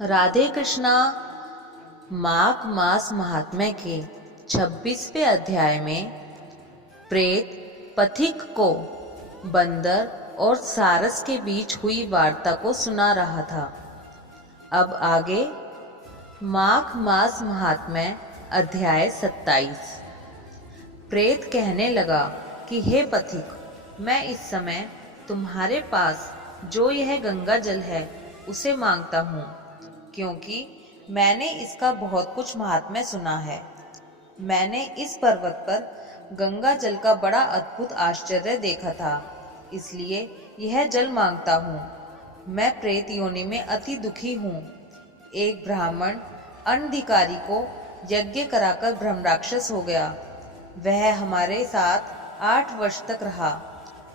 राधे कृष्णा। माघ मास महात्म्य के 26वें अध्याय में प्रेत पथिक को बंदर और सारस के बीच हुई वार्ता को सुना रहा था। अब आगे माघ मास महात्म्य अध्याय 27। प्रेत कहने लगा कि हे पथिक, मैं इस समय तुम्हारे पास जो यह गंगा जल है उसे मांगता हूँ, क्योंकि मैंने इसका बहुत कुछ महात्म्य सुना है। मैंने इस पर्वत पर गंगा जल का बड़ा अद्भुत आश्चर्य देखा था, इसलिए यह जल मांगता हूँ। मैं प्रेत योनि में अति दुखी हूँ। एक ब्राह्मण अनधिकारी को यज्ञ कराकर ब्रह्मराक्षस हो गया। वह हमारे साथ 8 वर्ष तक रहा।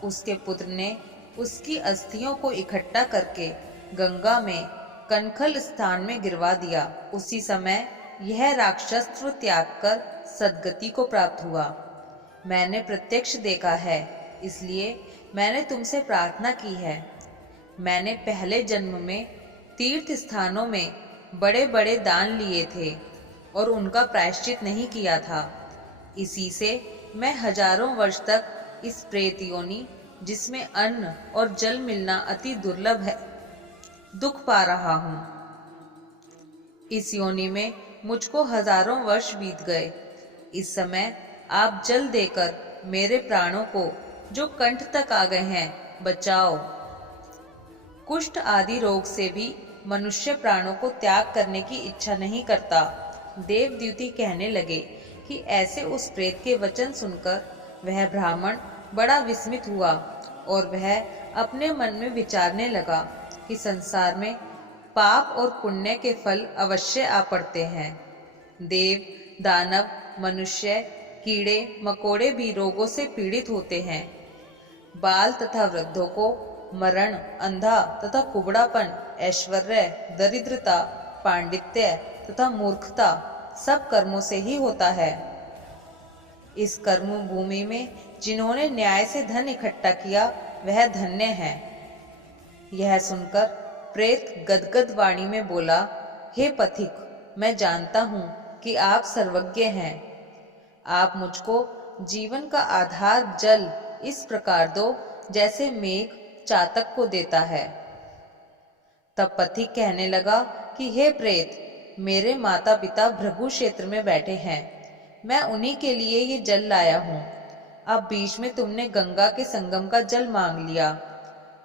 उसके पुत्र ने उसकी अस्थियों को इकट्ठा करके गंगा में कनखल स्थान में गिरवा दिया। उसी समय यह राक्षसत्व त्याग कर सद्गति को प्राप्त हुआ। मैंने प्रत्यक्ष देखा है, इसलिए मैंने तुमसे प्रार्थना की है। मैंने पहले जन्म में तीर्थ स्थानों में बड़े बड़े दान लिए थे और उनका प्रायश्चित नहीं किया था। इसी से मैं हजारों वर्ष तक इस प्रेत योनि, जिसमें अन्न और जल मिलना अति दुर्लभ है, दुख पा रहा हूँ। इस योनि में मुझको हजारों वर्ष बीत गए। इस समय आप जल देकर मेरे प्राणों को, जो कंठ तक आ गए हैं, बचाओ। कुष्ठ आदि रोग से भी मनुष्य प्राणों को त्याग करने की इच्छा नहीं करता। देवद्युति कहने लगे कि ऐसे उस प्रेत के वचन सुनकर वह ब्राह्मण बड़ा विस्मित हुआ और वह अपने मन में विचारने लगा कि संसार में पाप और पुण्य के फल अवश्य आ पड़ते हैं। देव, दानव, मनुष्य, कीड़े मकोड़े भी रोगों से पीड़ित होते हैं। बाल तथा वृद्धों को मरण, अंधा तथा कुबड़ापन, ऐश्वर्य, दरिद्रता, पांडित्य तथा मूर्खता सब कर्मों से ही होता है। इस कर्म भूमि में जिन्होंने न्याय से धन इकट्ठा किया वह धन्य है। यह सुनकर प्रेत गदगद वाणी में बोला, हे पथिक, मैं जानता हूँ कि आप सर्वज्ञ हैं। आप मुझको जीवन का आधार जल इस प्रकार दो जैसे मेघ चातक को देता है। तब पथिक कहने लगा कि हे प्रेत, मेरे माता पिता भृगु क्षेत्र में बैठे हैं। मैं उन्हीं के लिए ये जल लाया हूँ। अब बीच में तुमने गंगा के संगम का जल मांग लिया।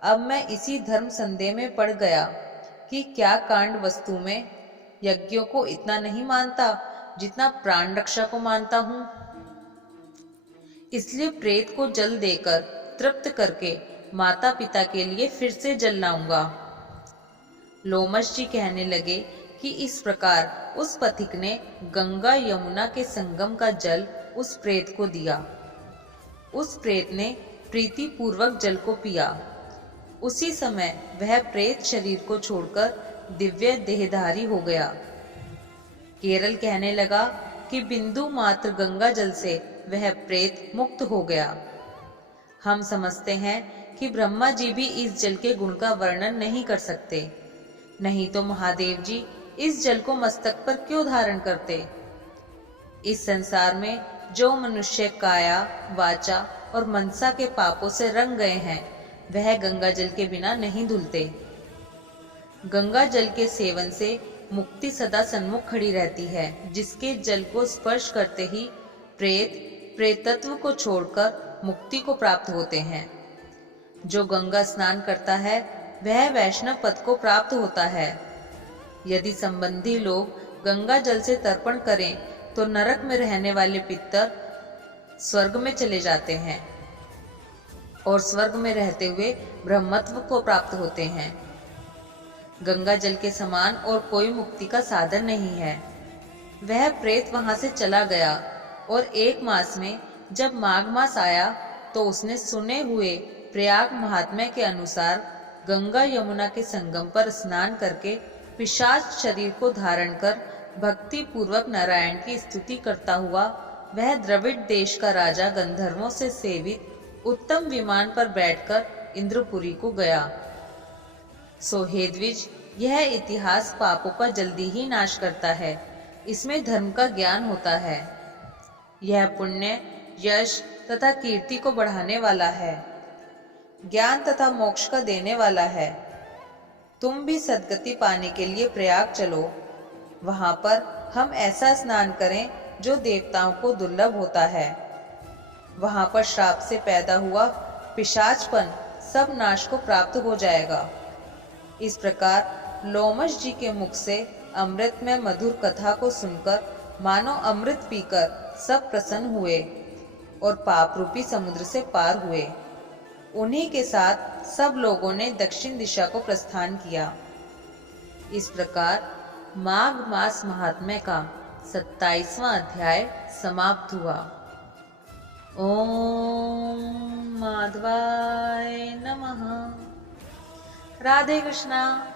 अब मैं इसी धर्म संदेह में पड़ गया कि क्या कांड वस्तु में यज्ञों को इतना नहीं मानता जितना प्राण रक्षा को मानता हूँ। इसलिए प्रेत को जल देकर तृप्त करके माता पिता के लिए फिर से जल लाऊंगा। लोमश जी कहने लगे कि इस प्रकार उस पथिक ने गंगा यमुना के संगम का जल उस प्रेत को दिया। उस प्रेत ने प्रीति पूर्वक जल को पिया। उसी समय वह प्रेत शरीर को छोड़कर दिव्य देहधारी हो गया। केरल कहने लगा कि बिंदु मात्र गंगा जल से वह प्रेत मुक्त हो गया। हम समझते हैं कि ब्रह्मा जी भी इस जल के गुण का वर्णन नहीं कर सकते, नहीं तो महादेव जी इस जल को मस्तक पर क्यों धारण करते। इस संसार में जो मनुष्य काया, वाचा और मनसा के पापों से रंग गए हैं, वह गंगा जल के बिना नहीं धुलते। गंगा जल के सेवन से मुक्ति सदा सन्मुख खड़ी रहती है, जिसके जल को स्पर्श करते ही प्रेत प्रेतत्व को छोड़कर मुक्ति को प्राप्त होते हैं। जो गंगा स्नान करता है वह वैष्णव पद को प्राप्त होता है। यदि संबंधी लोग गंगा जल से तर्पण करें तो नरक में रहने वाले पितर स्वर्ग में चले जाते हैं और स्वर्ग में रहते हुए ब्रह्मत्व को प्राप्त होते हैं। गंगा जल के समान और कोई मुक्ति का साधन नहीं है। वह प्रेत वहां से चला गया और 1 मास में जब माघ मास आया तो उसने सुने हुए प्रयाग महात्म्य के अनुसार गंगा यमुना के संगम पर स्नान करके पिशाच शरीर को धारण कर भक्ति पूर्वक नारायण की स्तुति करता हुआ वह द्रविड़ देश का राजा गंधर्वों से सेवित उत्तम विमान पर बैठकर इंद्रपुरी को गया। सो हे द्विज, यह इतिहास पापों का जल्दी ही नाश करता है। इसमें धर्म का ज्ञान होता है। यह पुण्य, यश तथा कीर्ति को बढ़ाने वाला है, ज्ञान तथा मोक्ष का देने वाला है। तुम भी सद्गति पाने के लिए प्रयाग चलो। वहां पर हम ऐसा स्नान करें जो देवताओं को दुर्लभ होता है। वहां पर श्राप से पैदा हुआ पिशाचपन सब नाश को प्राप्त हो जाएगा। इस प्रकार लोमश जी के मुख से अमृत में मधुर कथा को सुनकर मानो अमृत पीकर सब प्रसन्न हुए और पाप रूपी समुद्र से पार हुए। उन्हीं के साथ सब लोगों ने दक्षिण दिशा को प्रस्थान किया। इस प्रकार माघ मास महात्म्य का 27वां अध्याय समाप्त हुआ। ओम माधवाय नमः। राधे कृष्णा।